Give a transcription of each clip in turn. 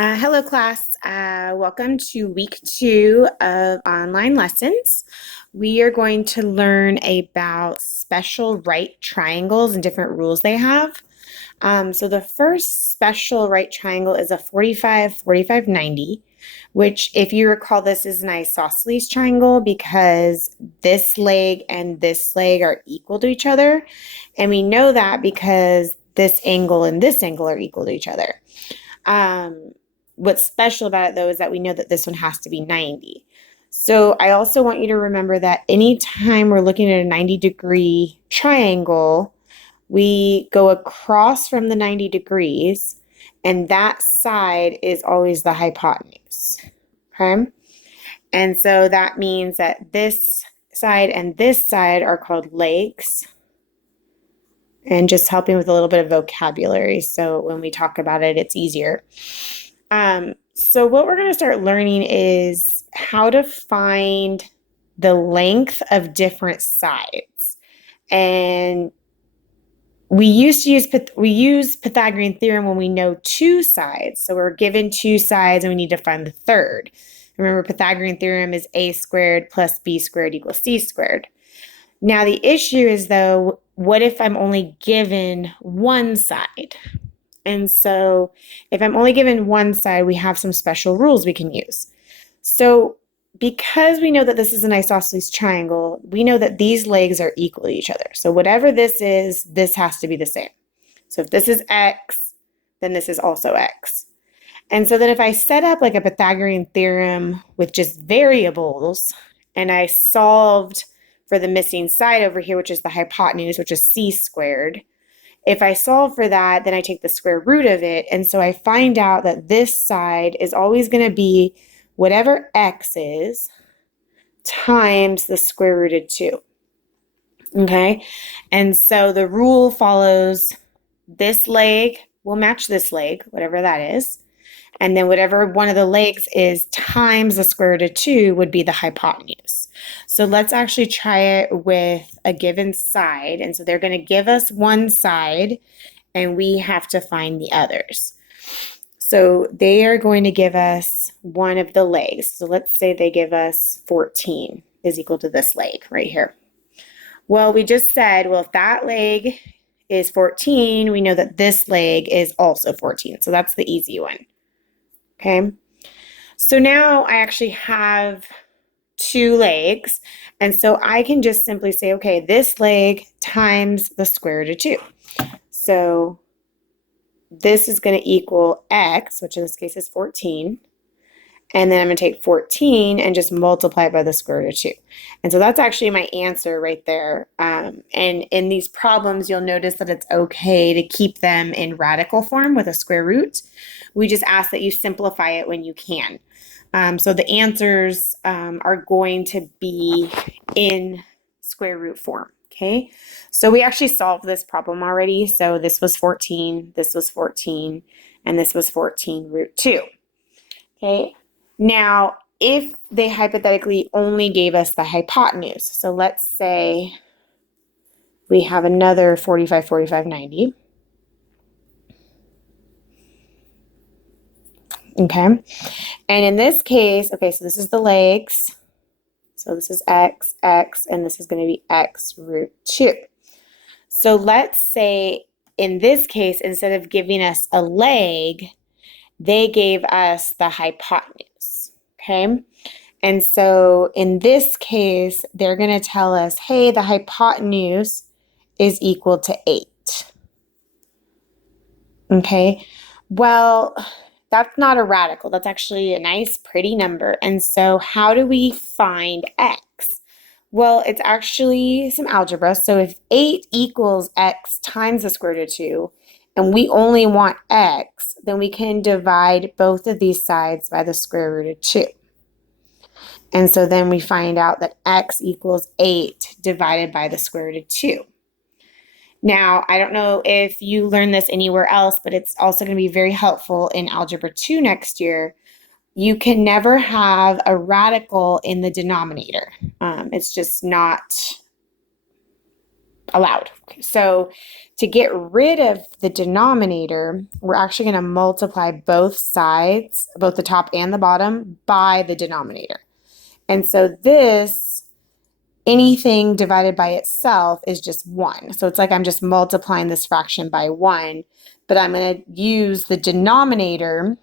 Hello, class. Welcome to week 2 of online lessons. We are going to learn about special right triangles and different rules they have. So the first special right triangle is a 45, 45, 90, which, if you recall, this is an isosceles triangle because this leg and this leg are equal to each other. And we know that because this angle and this angle are equal to each other. What's special about it, though, is that we know that this one has to be 90. So I also want you to remember that anytime we're looking at a 90-degree triangle, we go across from the 90 degrees, and that side is always the hypotenuse. Okay? And so that means that this side and this side are called legs. And just helping with a little bit of vocabulary, so when we talk about it, it's easier. So what we're going to start learning is how to find the length of different sides. And we use Pythagorean theorem when we know two sides. So we're given two sides and we need to find the third. Remember, Pythagorean theorem is a squared plus b squared equals c squared. Now the issue is, though, what if I'm only given one side? And so if I'm only given one side, we have some special rules we can use. So because we know that this is an isosceles triangle, we know that these legs are equal to each other. So whatever this is, this has to be the same. So if this is x, then this is also x. And so then if I set up like a Pythagorean theorem with just variables, and I solved for the missing side over here, which is the hypotenuse, which is c squared, if I solve for that, then I take the square root of it. And so I find out that this side is always going to be whatever x is times the square root of 2. Okay? And so the rule follows this leg will match this leg, whatever that is. And then whatever one of the legs is times the square root of 2 would be the hypotenuse. So let's actually try it with a given side. And so they're going to give us one side, and we have to find the others. So they are going to give us one of the legs. So let's say they give us 14 is equal to this leg right here. Well, we just said, well, if that leg is 14, we know that this leg is also 14. So that's the easy one. Okay, so now I actually have two legs, and so I can just simply say, okay, this leg times the square root of 2. So this is going to equal x, which in this case is 14, and then I'm going to take 14 and just multiply it by the square root of 2. And so that's actually my answer right there. And in these problems, you'll notice that it's okay to keep them in radical form with a square root. We just ask that you simplify it when you can. So the answers are going to be in square root form. Okay, so we actually solved this problem already. So this was 14, this was 14, and this was 14 root 2. Okay, now if they hypothetically only gave us the hypotenuse, so let's say we have another 45, 45, 90. Okay, and in this case, okay, so this is the legs. So this is x, x, and this is going to be x root 2. So let's say in this case, instead of giving us a leg, they gave us the hypotenuse. Okay, and so in this case, they're going to tell us, hey, the hypotenuse is equal to 8. Okay, well, that's not a radical. That's actually a nice, pretty number. And so how do we find x? Well, it's actually some algebra. So if 8 equals x times the square root of 2, and we only want x, then we can divide both of these sides by the square root of 2. And so then we find out that x equals 8 divided by the square root of 2. Now, I don't know if you learn this anywhere else, but it's also going to be very helpful in Algebra 2 next year. You can never have a radical in the denominator. It's just not allowed. So to get rid of the denominator, we're actually going to multiply both sides, both the top and the bottom, by the denominator. And so this, anything divided by itself is just 1. So it's like I'm just multiplying this fraction by 1, but I'm going to use the denominator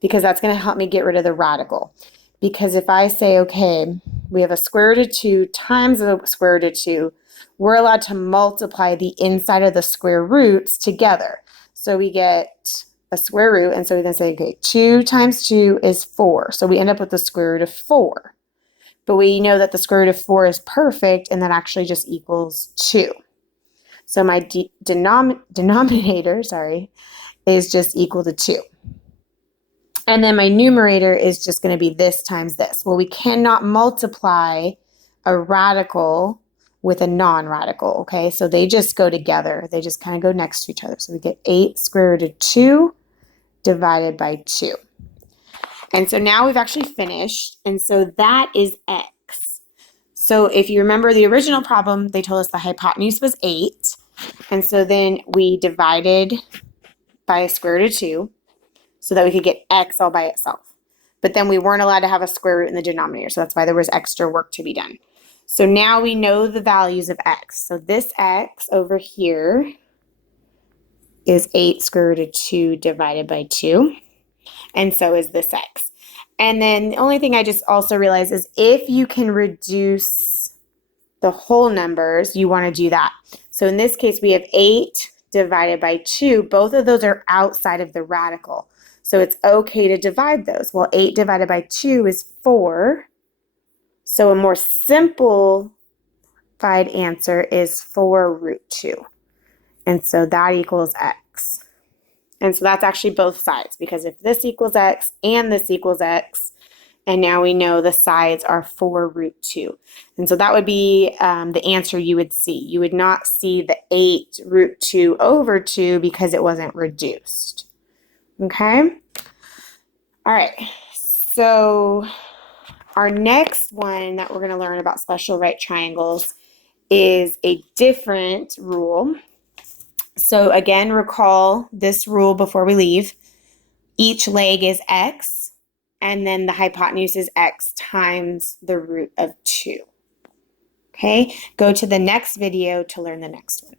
because that's going to help me get rid of the radical. Because if I say, okay, we have a square root of 2 times the square root of 2, we're allowed to multiply the inside of the square roots together. So we get a square root, and so we can say, okay, 2 times 2 is 4. So we end up with the square root of 4. But we know that the square root of 4 is perfect, and that actually just equals 2. So my denominator, is just equal to 2. And then my numerator is just going to be this times this. Well, we cannot multiply a radical with a non-radical, okay? So they just go together. They just kind of go next to each other. So we get 8 square root of 2 divided by 2. And so now we've actually finished. And so that is x. So if you remember the original problem, they told us the hypotenuse was 8. And so then we divided by a square root of 2 so that we could get x all by itself. But then we weren't allowed to have a square root in the denominator. So that's why there was extra work to be done. So now we know the values of x. So this x over here is 8 square root of 2 divided by 2. And so is this x. And then the only thing I just also realized is if you can reduce the whole numbers, you want to do that. So in this case, we have 8 divided by 2. Both of those are outside of the radical. So it's okay to divide those. Well, 8 divided by 2 is 4. So a more simplified answer is 4 root 2. And so that equals x. And so that's actually both sides, because if this equals x and this equals x, and now we know the sides are 4 root 2. And so that would be the answer you would see. You would not see the 8 root 2 over 2 because it wasn't reduced. Okay? All right. So our next one that we're going to learn about special right triangles is a different rule. So again, recall this rule before we leave. Each leg is x, and then the hypotenuse is x times the root of 2. Okay, go to the next video to learn the next one.